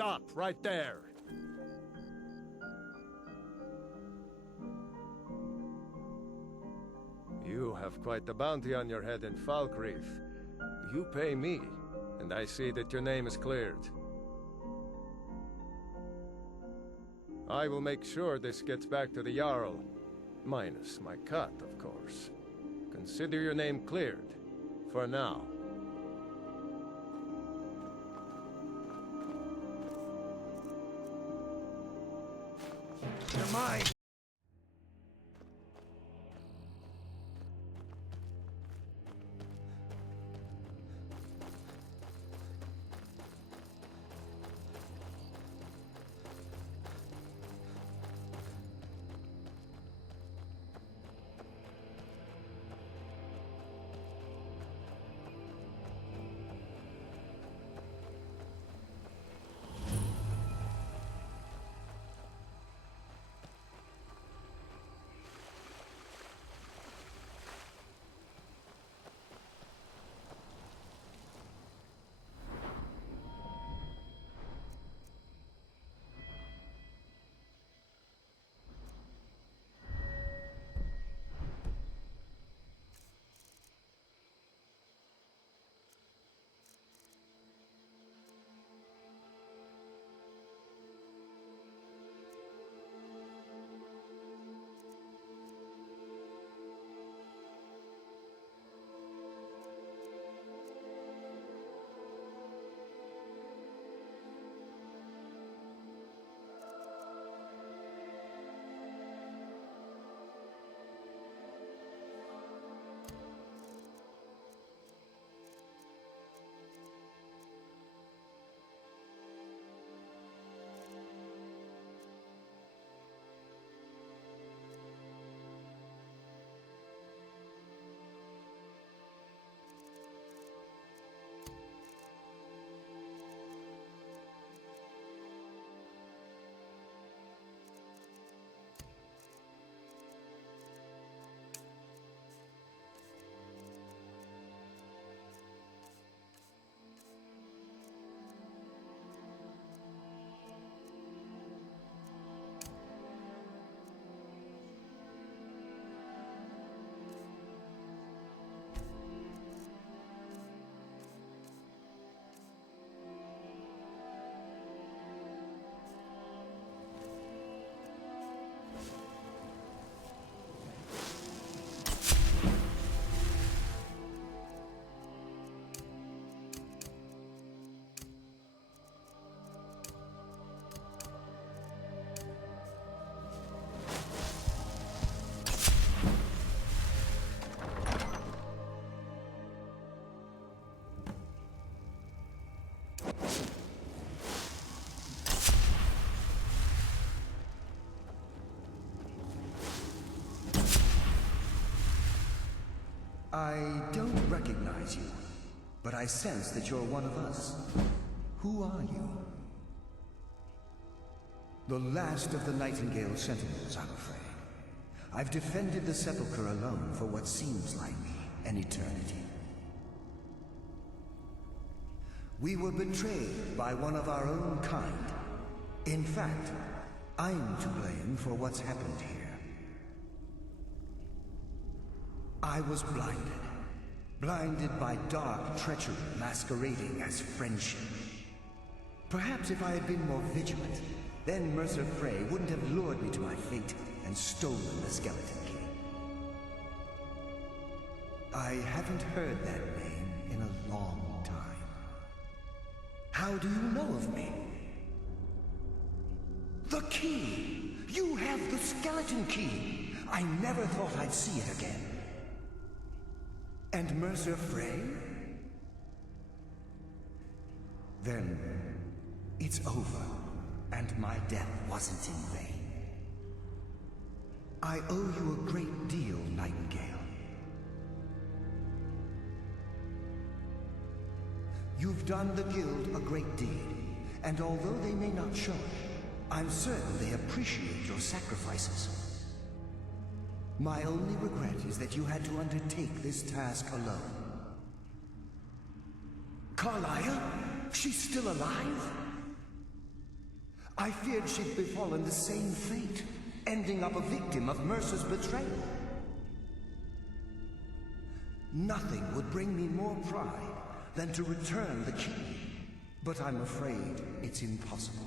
Stop right there. You have quite the bounty on your head in Falkreath. You pay me, and I see that your name is cleared. I will make sure this gets back to the Jarl. Minus my cut, of course. Consider your name cleared. For now. You're mine! I don't recognize you, but I sense that you're one of us. Who are you? The last of the Nightingale Sentinels, I'm afraid. I've defended the Sepulcher alone for what seems like an eternity. We were betrayed by one of our own kind. In fact, I'm to blame for what's happened here. I was blinded by dark treachery masquerading as friendship. Perhaps if I had been more vigilant, then Mercer Frey wouldn't have lured me to my fate and stolen the skeleton key. I haven't heard that name in a long time. How do you know of me? The key! You have the skeleton key! I never thought I'd see it again. And Mercer Frey? Then, it's over, and my death wasn't in vain. I owe you a great deal, Nightingale. You've done the Guild a great deed, and although they may not show it, I'm certain they appreciate your sacrifices. My only regret is that you had to undertake this task alone. Carlyle? She's still alive? I feared she'd befallen the same fate, ending up a victim of Mercer's betrayal. Nothing would bring me more pride than to return the key, but I'm afraid it's impossible.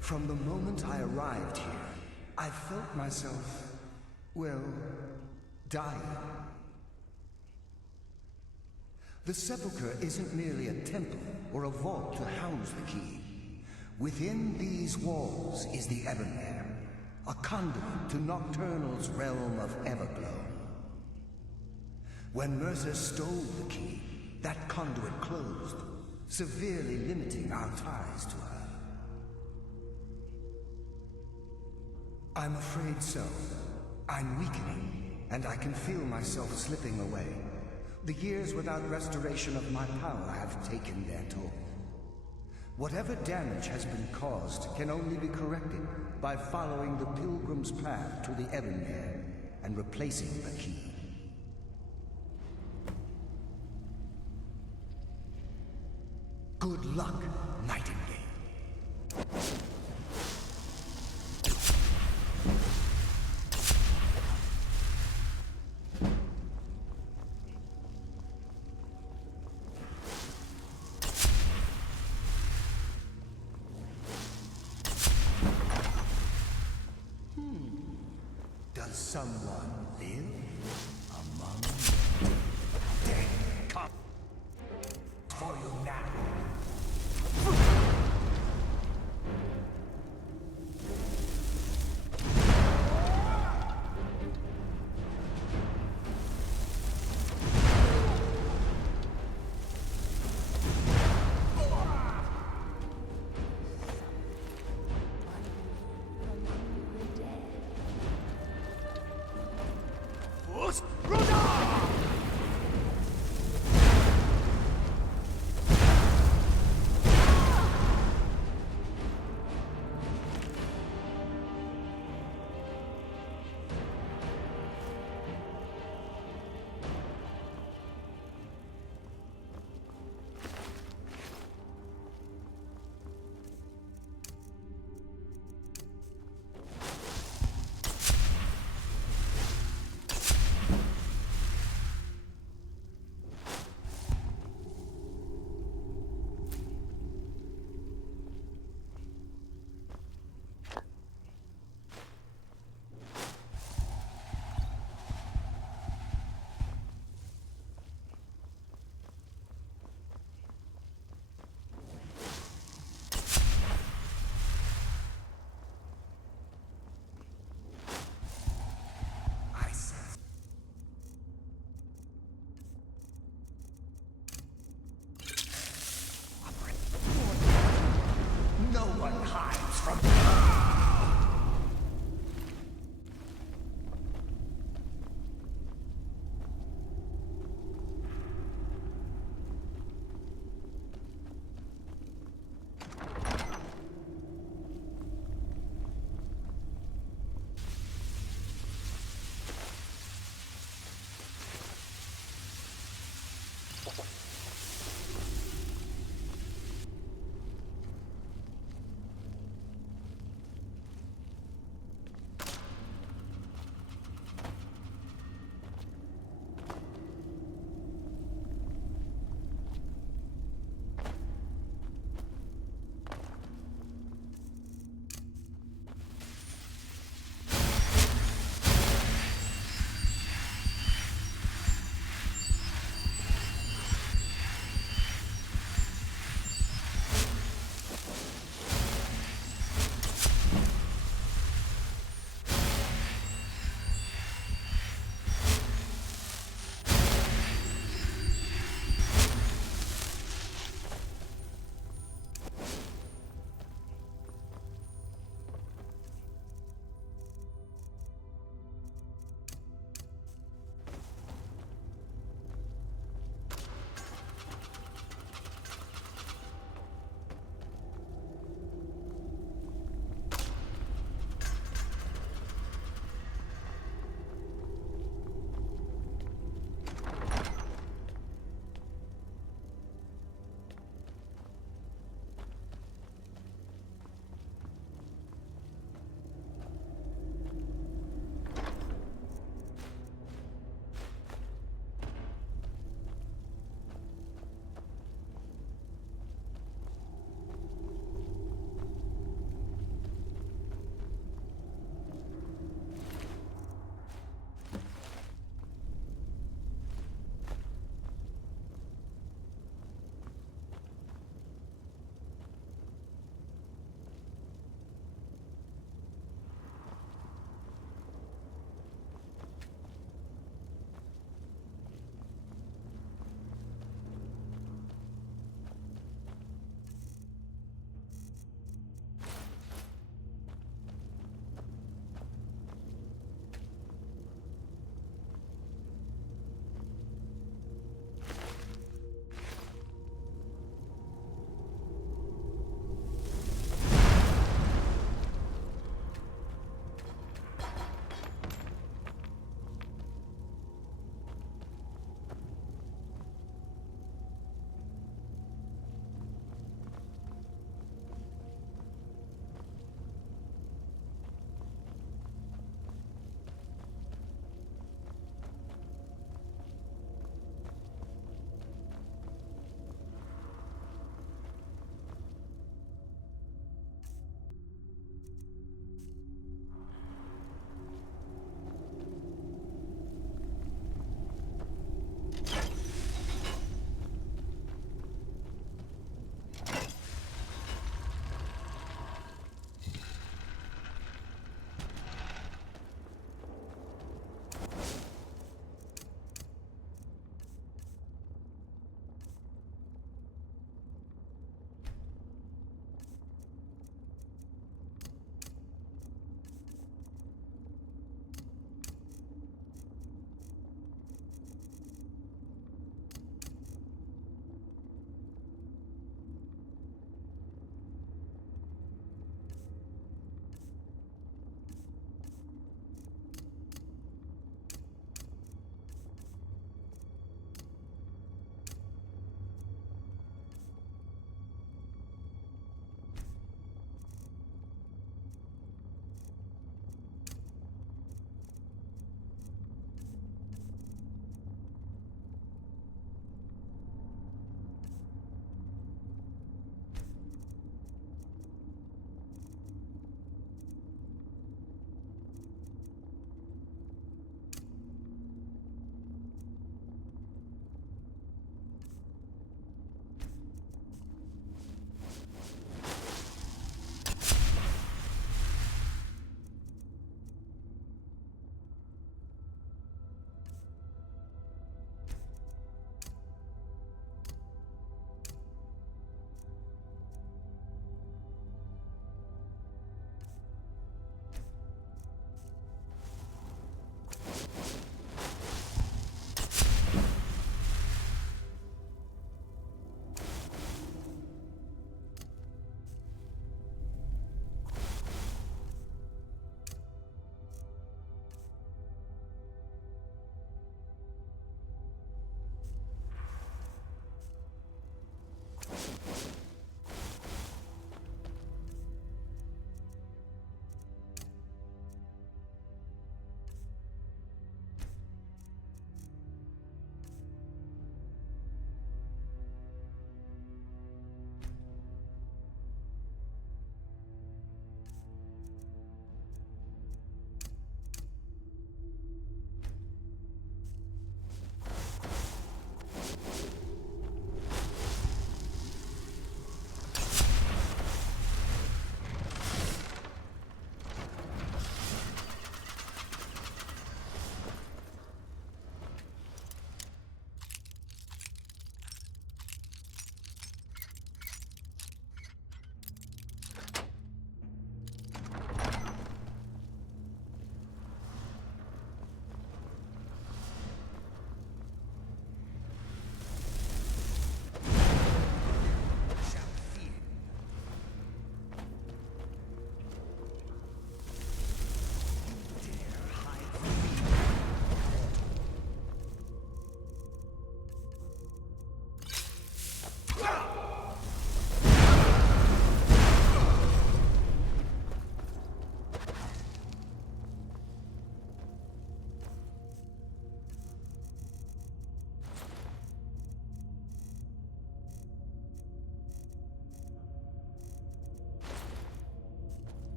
From the moment I arrived here, I felt myself, well, dying. The Sepulcher isn't merely a temple or a vault to house the key. Within these walls is the Ebonmere, a conduit to Nocturnal's realm of Everglow. When Mercer stole the key, that conduit closed, severely limiting our ties to her. I'm afraid so. I'm weakening, and I can feel myself slipping away. The years without restoration of my power have taken their toll. Whatever damage has been caused can only be corrected by following the Pilgrim's path to the Ebonmere and replacing the key. Good luck, Nightingale. Does someone live among the dead? Come for you now.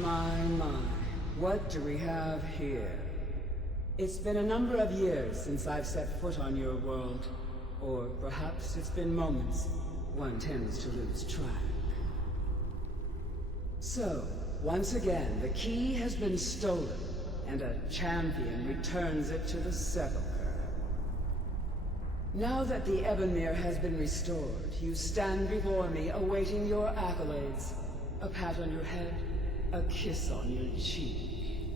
My, what do we have here? It's been a number of years since I've set foot on your world. Or perhaps it's been moments. One tends to lose track. So, once again, the key has been stolen, and a champion returns it to the Sepulcher. Now that the Ebonmere has been restored, you stand before me awaiting your accolades. A pat on your head, a kiss on your cheek.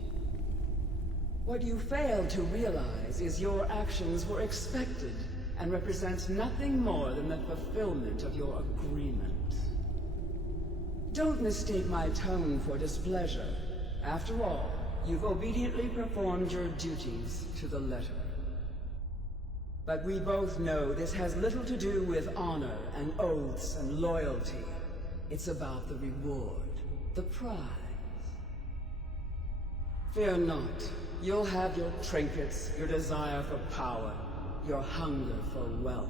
What you fail to realize is your actions were expected and represent nothing more than the fulfillment of your agreement. Don't mistake my tone for displeasure. After all, you've obediently performed your duties to the letter. But we both know this has little to do with honor and oaths and loyalty. It's about the reward, the prize. Fear not. You'll have your trinkets, your desire for power, your hunger for wealth.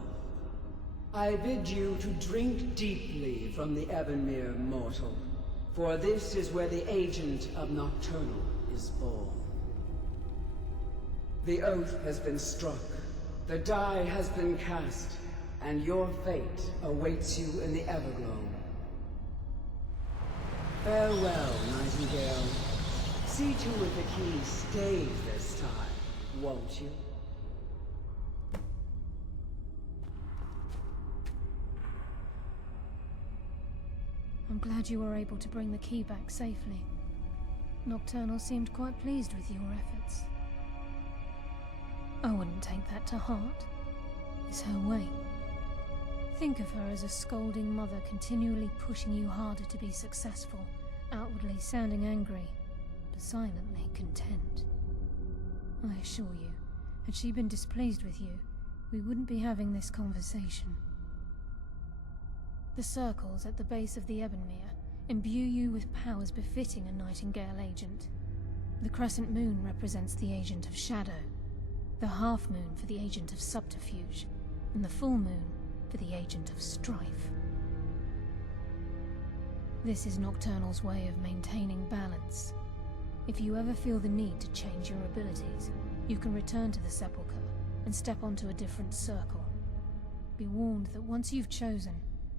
I bid you to drink deeply from the Ebonmere mortal, for this is where the agent of Nocturnal is born. The oath has been struck, the die has been cast, and your fate awaits you in the Everglow. Farewell, Nightingale. See to it the key stays this time, won't you? I'm glad you were able to bring the key back safely. Nocturnal seemed quite pleased with your efforts. I wouldn't take that to heart. It's her way. Think of her as a scolding mother continually pushing you harder to be successful, outwardly sounding angry, but silently content. I assure you, had she been displeased with you, we wouldn't be having this conversation. The circles at the base of the Ebonmere imbue you with powers befitting a Nightingale agent. The crescent moon represents the agent of shadow, the half moon for the agent of subterfuge, and the full moon for the agent of strife. This is Nocturnal's way of maintaining balance. If you ever feel the need to change your abilities, you can return to the Sepulcher and step onto a different circle. Be warned that once you've chosen,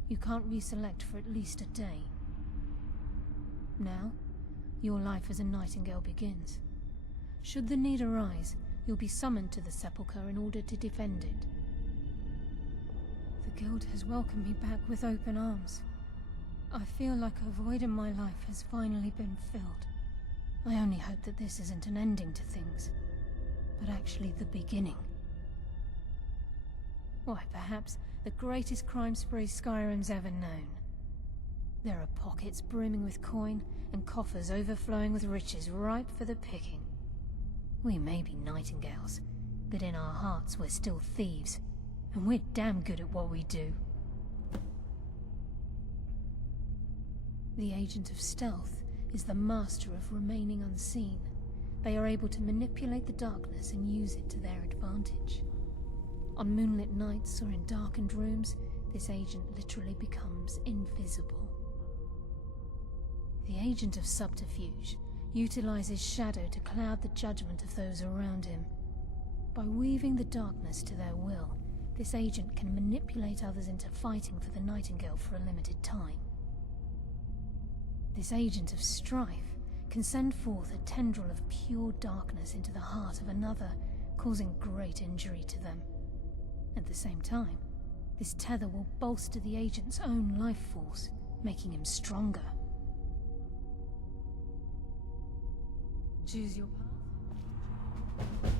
you can't reselect for at least a day. Now, your life as a Nightingale begins. Should the need arise, you'll be summoned to the Sepulcher in order to defend it. The Guild has welcomed me back with open arms. I feel like a void in my life has finally been filled. I only hope that this isn't an ending to things, but actually the beginning. Why, perhaps the greatest crime spree Skyrim's ever known. There are pockets brimming with coin, and coffers overflowing with riches ripe for the picking. We may be Nightingales, but in our hearts we're still thieves, and we're damn good at what we do. The Agent of Stealth is the master of remaining unseen. They are able to manipulate the darkness and use it to their advantage. On moonlit nights or in darkened rooms, this agent literally becomes invisible. The Agent of Subterfuge utilizes shadow to cloud the judgment of those around him. By weaving the darkness to their will, this agent can manipulate others into fighting for the Nightingale for a limited time. This Agent of Strife can send forth a tendril of pure darkness into the heart of another, causing great injury to them. At the same time, this tether will bolster the agent's own life force, making him stronger. Choose your path.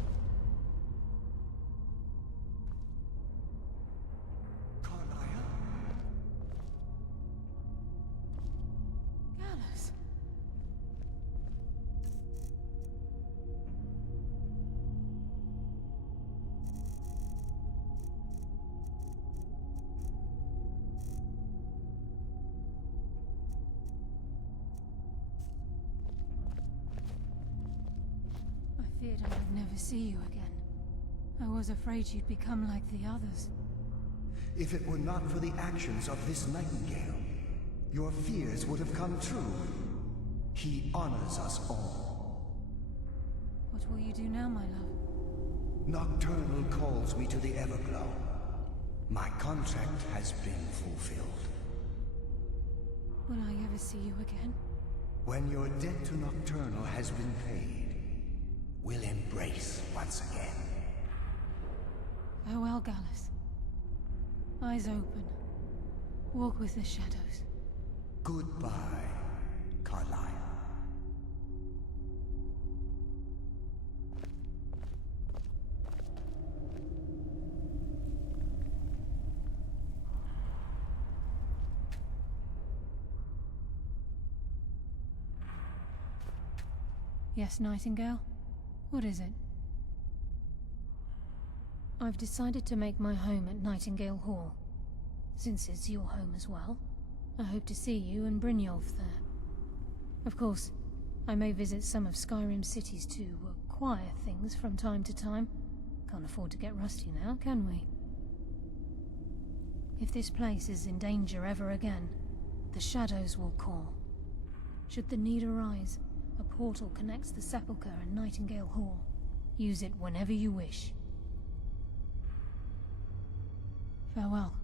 Gallus. I feared I would never see you again. I was afraid you'd become like the others. If it were not for the actions of this Nightingale, your fears would have come true. He honors us all. What will you do now, my love? Nocturnal calls me to the Everglow. My contract has been fulfilled. Will I ever see you again? When your debt to Nocturnal has been paid, we'll embrace once again. Farewell, Gallus. Eyes open. Walk with the shadows. Goodbye, Carlyle. Yes, Nightingale? What is it? I've decided to make my home at Nightingale Hall. Since it's your home as well, I hope to see you and Brynjolf there. Of course, I may visit some of Skyrim's cities to acquire things from time to time. Can't afford to get rusty now, can we? If this place is in danger ever again, the shadows will call. Should the need arise, a portal connects the Sepulcher and Nightingale Hall. Use it whenever you wish. Farewell.